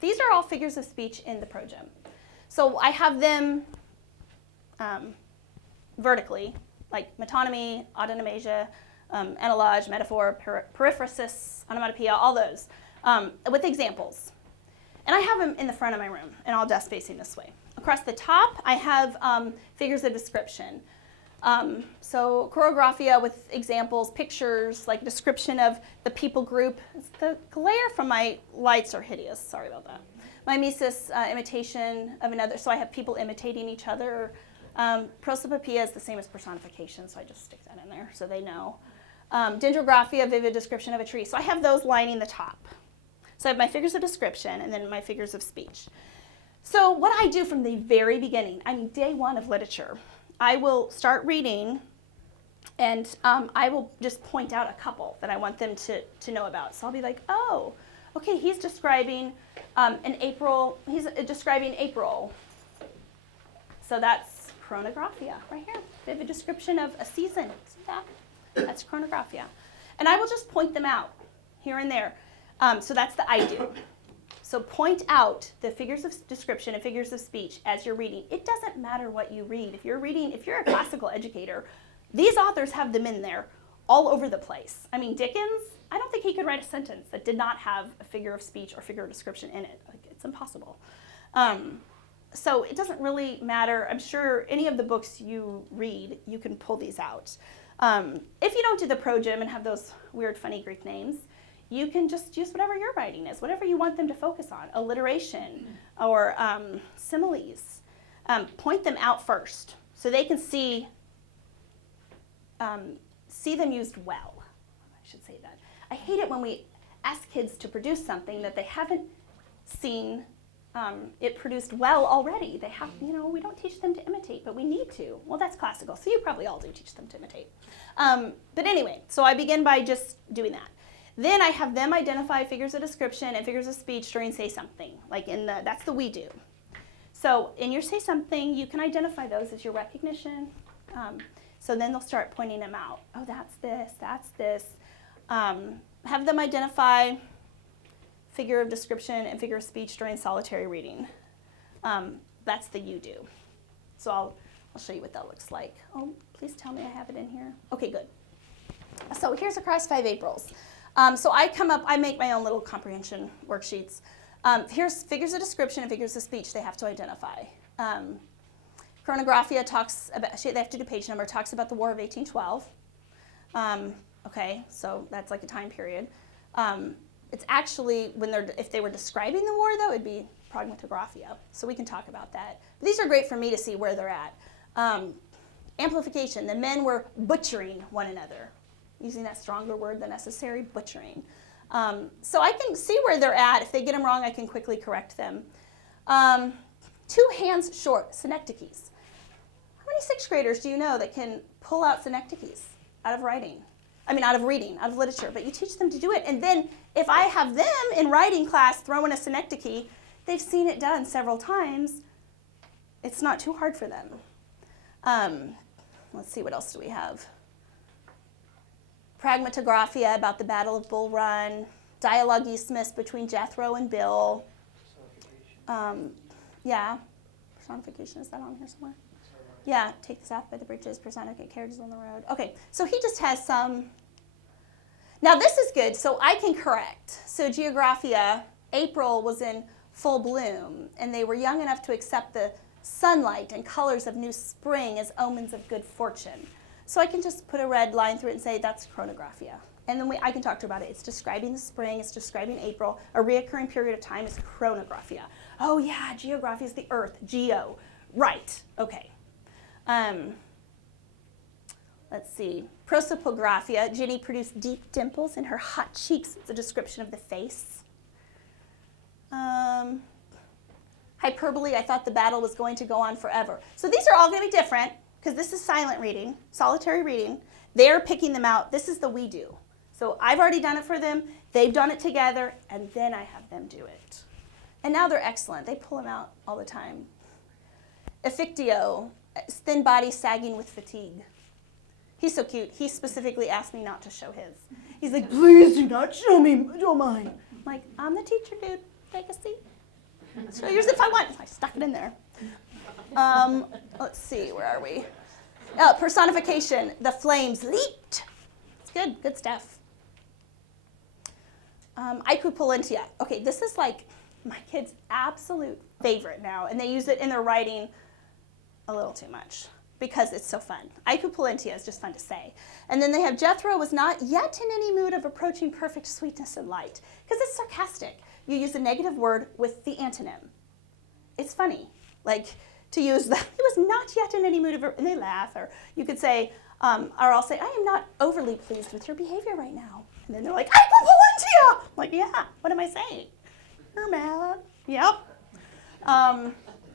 these are all figures of speech in the progym. So I have them vertically, like metonymy, autonomasia, analogue, metaphor, periphrasis, onomatopoeia, all those, with examples. And I have them in the front of my room, and all desk facing this way. Across the top, I have figures of description. So choreographia with examples, pictures, like description of the people group. The glare from my lights are hideous. Sorry about that. Mimesis, imitation of another. So I have people imitating each other. Prosopopoeia is the same as personification, so I just stick that in there so they know. Dendrographia, vivid description of a tree. So I have those lining the top. So I have my figures of description and then my figures of speech. So what I do from the very beginning, day 1 of literature, I will start reading And I will just point out a couple that I want them to know about. So I'll be like, oh, okay, he's describing he's describing April. So that's chronographia right here. They have a description of a season. See that? That's chronographia. And I will just point them out here and there. So that's the I do. So point out the figures of description and figures of speech as you're reading. It doesn't matter what you read. If you're a classical educator, these authors have them in there all over the place. I mean, Dickens, I don't think he could write a sentence that did not have a figure of speech or figure of description in it. Like, it's impossible. So it doesn't really matter. I'm sure any of the books you read, you can pull these out. If you don't do the progym and have those weird, funny Greek names, you can just use whatever your writing is, whatever you want them to focus on, alliteration or similes. Point them out first so they can see them used well. I should say that. I hate it when we ask kids to produce something that they haven't seen it produced well already. They have, we don't teach them to imitate, but we need to. Well, that's classical, so you probably all do teach them to imitate. But anyway, so I begin by just doing that. Then I have them identify figures of description and figures of speech during say something, like that's the we do. So in your say something, you can identify those as your recognition. So then they'll start pointing them out. Oh, that's this, that's this. Have them identify figure of description and figure of speech during solitary reading. That's the you do. So I'll show you what that looks like. Oh, please tell me I have it in here. Okay, good. So here's across 5 Aprils. So I make my own little comprehension worksheets. Here's figures of description and figures of speech they have to identify. Chronographia talks about, they have to do page number, talks about the War of 1812. Okay, so that's like a time period. It's actually, if they were describing the war though, it'd be progymnasmata. So we can talk about that. But these are great for me to see where they're at. Amplification, the men were butchering one another. Using that stronger word than necessary, butchering. So I can see where they're at. If they get them wrong, I can quickly correct them. 2 hands short, synecdoches. How many 6th graders do you know that can pull out synecdoches out of reading, out of literature? But you teach them to do it. And then if I have them in writing class throw in a synecdoche, they've seen it done several times. It's not too hard for them. Let's see, what else do we have? Progymnasmata about the Battle of Bull Run, dialogue dismissed between Jethro and Bill. Personification, is that on here somewhere? Yeah, take the south by the bridges, personificate carriages on the road. Okay, so he just has some. Now this is good, so I can correct. So Geographia, April was in full bloom, and they were young enough to accept the sunlight and colors of new spring as omens of good fortune. So I can just put a red line through it and say that's chronographia. And then I can talk to her about it. It's describing the spring, it's describing April. A reoccurring period of time is chronographia. Oh yeah, geographia is the earth, geo. Right, okay. Let's see. Prosopographia, Jenny produced deep dimples in her hot cheeks. It's a description of the face. Hyperbole, I thought the battle was going to go on forever. So these are all going to be different, because this is silent reading, solitary reading. They're picking them out. This is the we do. So I've already done it for them. They've done it together, and then I have them do it. And now they're excellent. They pull them out all the time. Effectio, thin body sagging with fatigue. He's so cute. He specifically asked me not to show his. He's like, please do not show me, show mine. I'm like, I'm the teacher, dude. Take a seat. I'll show yours if I want. So I stuck it in there. Let's see, where are we? Oh, personification. The flames leaped. It's good stuff. Equipolentia. Okay, this is like my kids' absolute favorite now, and they use it in their writing a little too much because it's so fun. Equipolentia is just fun to say. And then they have Jethro was not yet in any mood of approaching perfect sweetness and light, because it's sarcastic. You use a negative word with the antonym. It's funny, like to use that. He was not yet in any mood of, and they laugh. Or you could say, or I'll say, I am not overly pleased with your behavior right now. And then they're like, Equipolentia! I'm like, yeah, what am I saying? You're mad. Yep.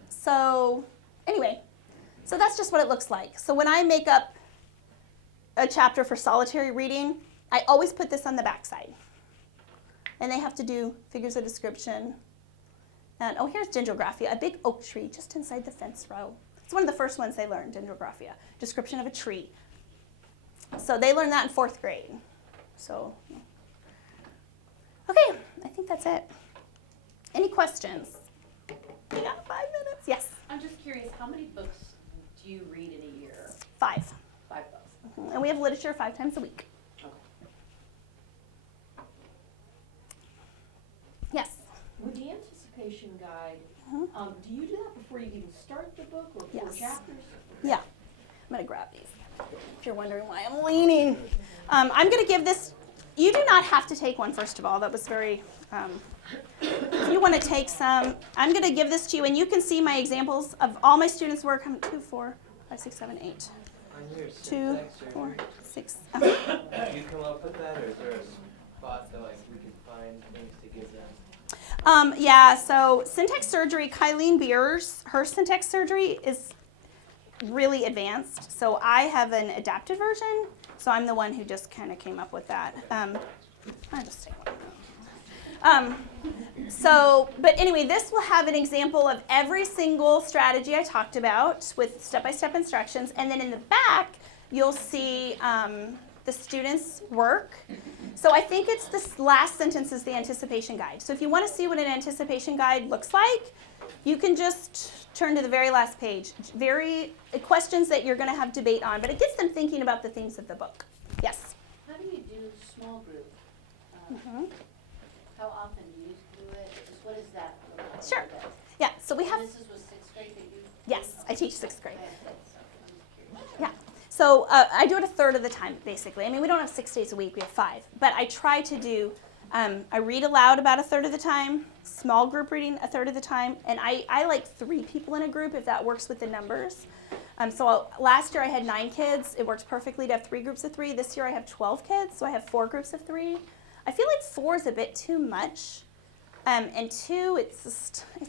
So anyway, so that's just what it looks like. So when I make up a chapter for solitary reading, I always put this on the back side. And they have to do figures of description. And, oh, here's dendrographia, a big oak tree just inside the fence row. It's one of the first ones they learned, dendrographia, description of a tree. So they learned that in 4th grade. So, okay, I think that's it. Any questions? We got 5 minutes. Yes, I'm just curious, how many books do you read in a year? 5. 5 books. And we have literature 5 times a week. Okay. Yes. With the anticipation guide, Mhm. do you do that before you even start the book or 4 Yes. chapters? Yeah. I'm going to grab these. If you're wondering why I'm leaning. I'm going to give this, you do not have to take one, first of all. That was very, if you want to take some, I'm going to give this to you, and you can see my examples of all my students' work. 2, 4, 5, 6, 7, 8. On your 2, syntax 4, surgery, 6. do you come up with that, or is there a spot that like we can find things to give them? Yeah, so syntax surgery, Kylene Beers, her syntax surgery is really advanced. So I have an adapted version, so I'm the one who just kind of came up with that. I'll just take one. But anyway, this will have an example of every single strategy I talked about with step-by-step instructions, and then in the back, you'll see the students' work. So I think it's this last sentence is the anticipation guide. So if you want to see what an anticipation guide looks like, you can just turn to the very last page. Questions that you're going to have debate on, but it gets them thinking about the themes of the book. Yes? How do you do small group? How often do you do it? Just what is that look like? Sure. for you guys? Yeah, so we have, This is with 6th grade that you? yes, I teach 6th grade. I have kids, so I'm just curious. Yeah. So I do it a third of the time, basically. I mean, we don't have 6 days a week, we have 5. But I try to do, I read aloud about a third of the time, small group reading a third of the time, and I like 3 people in a group if that works with the numbers. Last year I had 9 kids. It worked perfectly to have 3 groups of 3. This year I have 12 kids, so I have 4 groups of 3. I feel like 4 is a bit too much. And 2, it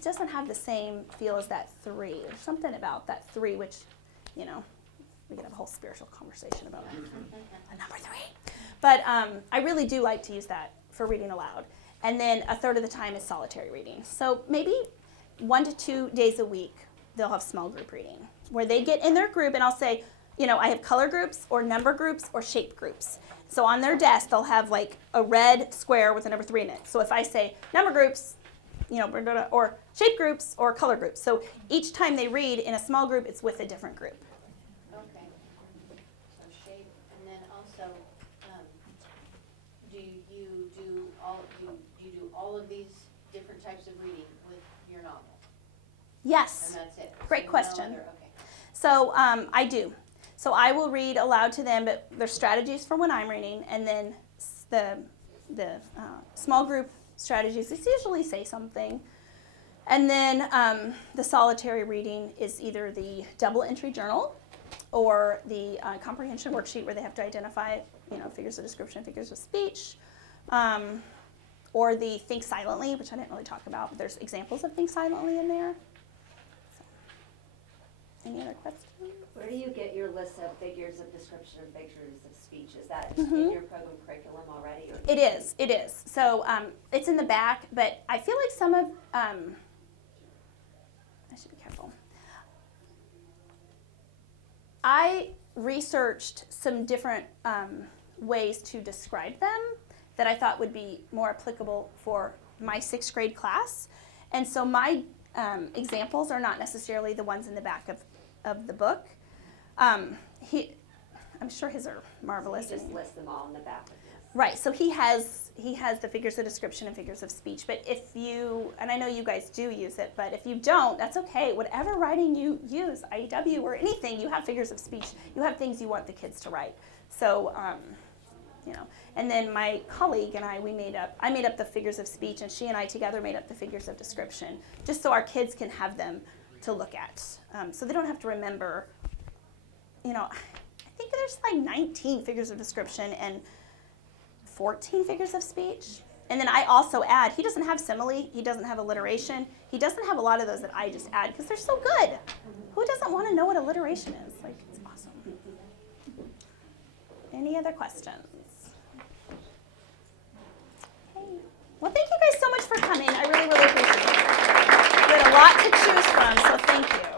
doesn't have the same feel as that 3. There's something about that 3, which, we could have a whole spiritual conversation about the number 3. But I really do like to use that for reading aloud. And then a third of the time is solitary reading. So maybe 1 to 2 days a week, they'll have small group reading, where they get in their group, and I'll say, I have color groups or number groups or shape groups. So on their desk, they'll have like a red square with a number 3 in it. So if I say number groups, or shape groups or color groups. So each time they read in a small group, it's with a different group. Okay. So shape, and then also, do you do all of these different types of reading with your novel? Yes. And that's it? Great So no question. other- okay. So I do. So I will read aloud to them, but there's strategies for when I'm reading, and then the small group strategies, they usually say something. And then the solitary reading is either the double entry journal or the comprehension worksheet where they have to identify, figures of description, figures of speech, or the think silently, which I didn't really talk about, but there's examples of think silently in there. So, any other questions? Where do you get your list of figures of description and figures of speech? Is that in your program curriculum already? Or It is. So it's in the back, but I feel like some of, I should be careful. I researched some different ways to describe them that I thought would be more applicable for my 6th grade class. And so my examples are not necessarily the ones in the back of the book. I'm sure his are marvelous. You just list them all in the back of this. Right, so he has the figures of description and figures of speech, but if you, and I know you guys do use it, but if you don't, that's okay. Whatever writing you use, IEW or anything, you have figures of speech. You have things you want the kids to write. So, and then my colleague and I made up the figures of speech, and she and I together made up the figures of description, just so our kids can have them to look at. So they don't have to remember, I think there's like 19 figures of description and 14 figures of speech. And then I also add, he doesn't have simile, he doesn't have alliteration, he doesn't have a lot of those that I just add because they're so good. Who doesn't want to know what alliteration is? Like, it's awesome. Any other questions? Okay. Well, thank you guys so much for coming. I really, really appreciate it. We had a lot to choose from, so thank you.